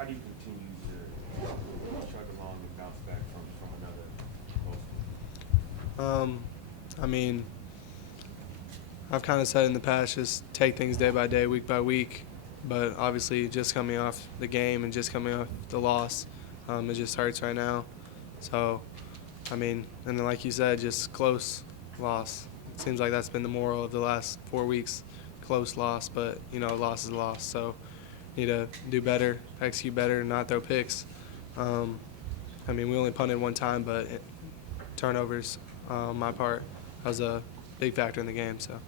how do you continue to chug along and bounce back from another loss? I mean, I've kind of said in the past, just take things day by day, week by week. But obviously, just coming off the game and just coming off the loss, it just hurts right now. So, I mean, and then like you said, just close loss. It seems like that's been the moral of the last 4 weeks. Close loss, but loss is a loss. So, need to do better, execute better, not throw picks. I mean, we only punted one time, but turnovers, on my part, was a big factor in the game. So,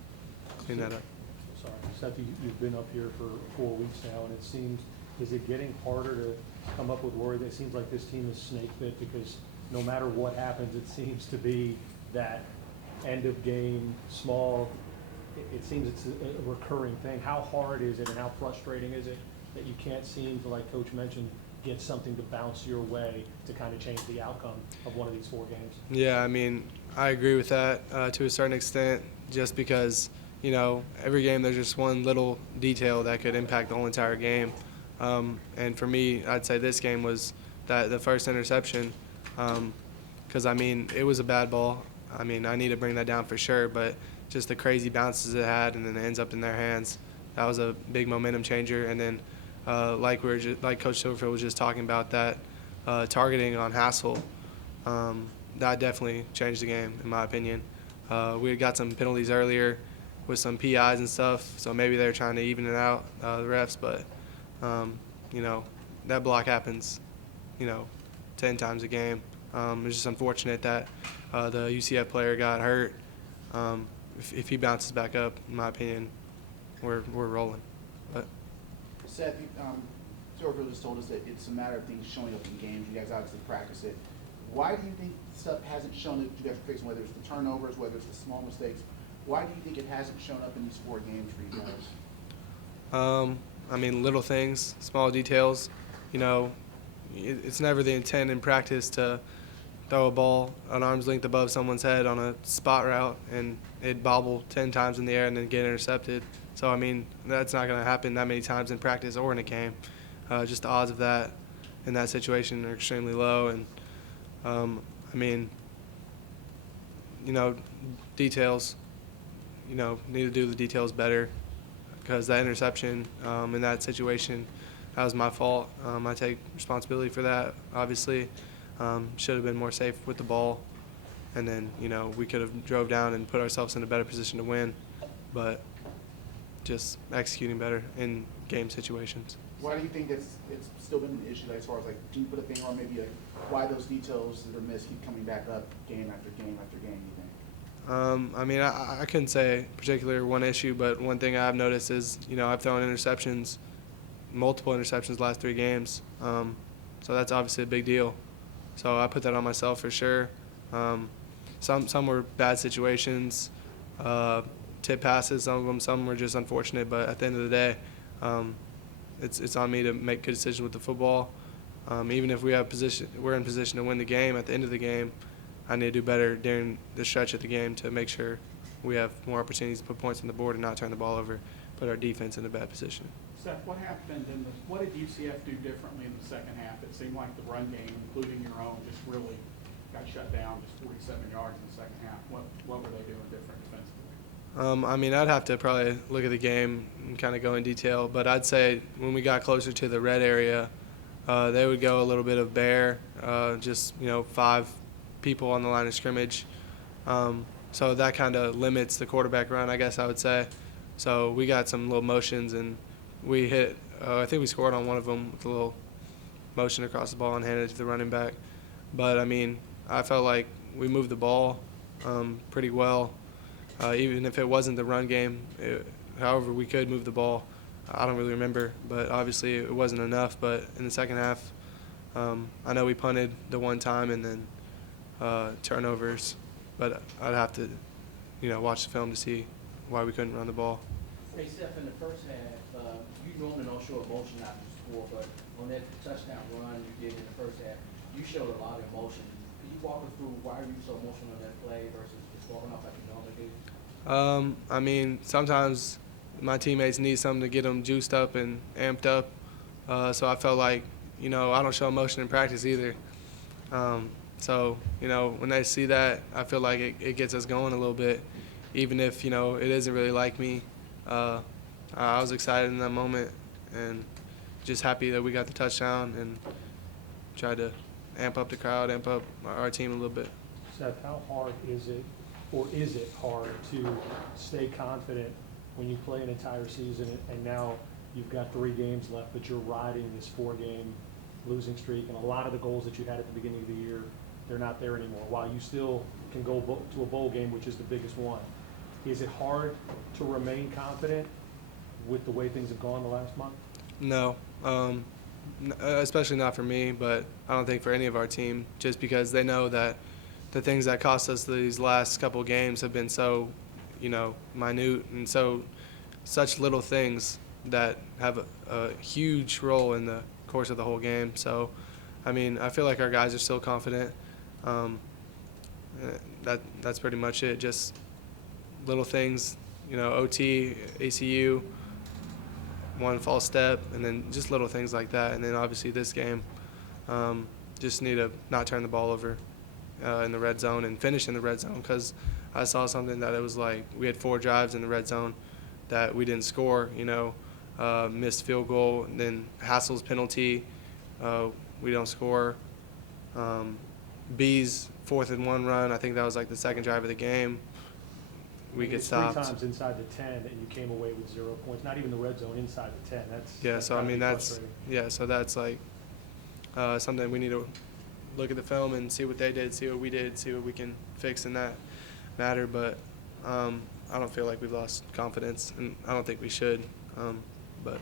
clean that up. Sorry, Seth, you've been up here for 4 weeks now, and it seems, is it getting harder to come up with words? It seems like this team is snake bit because no matter what happens, it seems to be that end of game, small, it seems it's a recurring thing. How hard is it and how frustrating is it that you can't seem to, like Coach mentioned, get something to bounce your way to kind of change the outcome of one of these 4 games? Yeah, I mean, I agree with that to a certain extent, just because, every game there's just one little detail that could impact the whole entire game. And for me, I'd say this game was the first interception, because, I mean, it was a bad ball. I mean, I need to bring that down for sure, but just the crazy bounces it had and then it ends up in their hands, that was a big momentum changer. And then like Coach Silverfield was just talking about, that targeting on Hassel, that definitely changed the game, in my opinion. We had got some penalties earlier with some PIs and stuff, so maybe they were trying to even it out, the refs. But, that block happens, 10 times a game. It's just unfortunate that the UCF player got hurt. If he bounces back up, in my opinion, we're rolling. But Seth, Silverfield just told us that it's a matter of things showing up in games. You guys obviously practice it. Why do you think stuff hasn't shown up you guys are facing, whether it's the turnovers, whether it's the small mistakes? Why do you think it hasn't shown up in these 4 games for you guys? I mean, little things, small details. It's never the intent in practice to throw a ball an arm's length above someone's head on a spot route and it bobble 10 times in the air and then get intercepted. So, I mean, that's not going to happen that many times in practice or in a game. Just the odds of that in that situation are extremely low. And, I mean, details, need to do the details better, because that interception in that situation, that was my fault. I take responsibility for that, obviously. Should have been more safe with the ball. And then, we could have drove down and put ourselves in a better position to win. But just executing better in game situations. Why do you think it's still been an issue, as far as, can you put a finger on maybe why those details that are missed keep coming back up game after game after game, you think? I mean, I couldn't say particular one issue, but one thing I've noticed is, I've thrown interceptions, multiple interceptions last 3 games. So that's obviously a big deal. So I put that on myself for sure. Some were bad situations, tip passes, some were just unfortunate, but at the end of the day, it's on me to make good decisions with the football. Even if we're in position to win the game, at the end of the game, I need to do better during the stretch of the game to make sure we have more opportunities to put points on the board and not turn the ball over, put our defense in a bad position. Seth, what did UCF do differently in the second half? It seemed like the run game, including your own, just really got shut down, just 47 yards in the second half. What were they doing different defensively? I mean, I'd have to probably look at the game and kind of go in detail, but I'd say when we got closer to the red area, they would go a little bit of bear, just 5 people on the line of scrimmage. So that kind of limits the quarterback run, I guess I would say. So we got some little motions, and we hit, I think we scored on one of them with a little motion across the ball and handed it to the running back. But, I mean, I felt like we moved the ball pretty well. Even if it wasn't the run game, however we could move the ball, I don't really remember. But obviously it wasn't enough. But in the second half, I know we punted the one time and then turnovers. But I'd have to, watch the film to see why we couldn't run the ball. Hey, Seth, in the first half, you normally don't show emotion after the score, but on that touchdown run you did in the first half, you showed a lot of emotion. Could you walk us through why were you so emotional on that play versus just walking off like you normally do? I mean, sometimes my teammates need something to get them juiced up and amped up. So I felt like you know, I don't show emotion in practice either. So, you know, when they see that, I feel like it gets us going a little bit, even if, you know, it isn't really like me. I was excited in that moment and just happy that we got the touchdown and tried to amp up the crowd, amp up our team a little bit. Seth, how hard is it, or is it hard to stay confident when you play an entire season and now you've got 3 games left, but you're riding this 4-game losing streak, and a lot of the goals that you had at the beginning of the year, they're not there anymore, while you still can go to a bowl game, which is the biggest one. Is it hard to remain confident with the way things have gone the last month? No, especially not for me, but I don't think for any of our team, just because they know that the things that cost us these last couple of games have been so, you know, minute and such little things that have a huge role in the course of the whole game. So, I mean, I feel like our guys are still confident. That's pretty much it. Just little things, you know, OT, ACU, one false step, and then just little things like that. And then obviously this game, just need to not turn the ball over in the red zone and finish in the red zone, because I saw something that it was like we had 4 drives in the red zone that we didn't score, you know, missed field goal, and then Hassel's penalty, we don't score. B's 4th and 1 run, I think that was like the second drive of the game. We get It's stopped. 3 times inside the 10 and you came away with 0 points, not even the red zone, inside the 10. That's So I gotta mean be that's frustrating. so that's like something we need to look at the film and see what they did, see what we did, see what we can fix in that matter. But I don't feel like we've lost confidence, and I don't think we should. But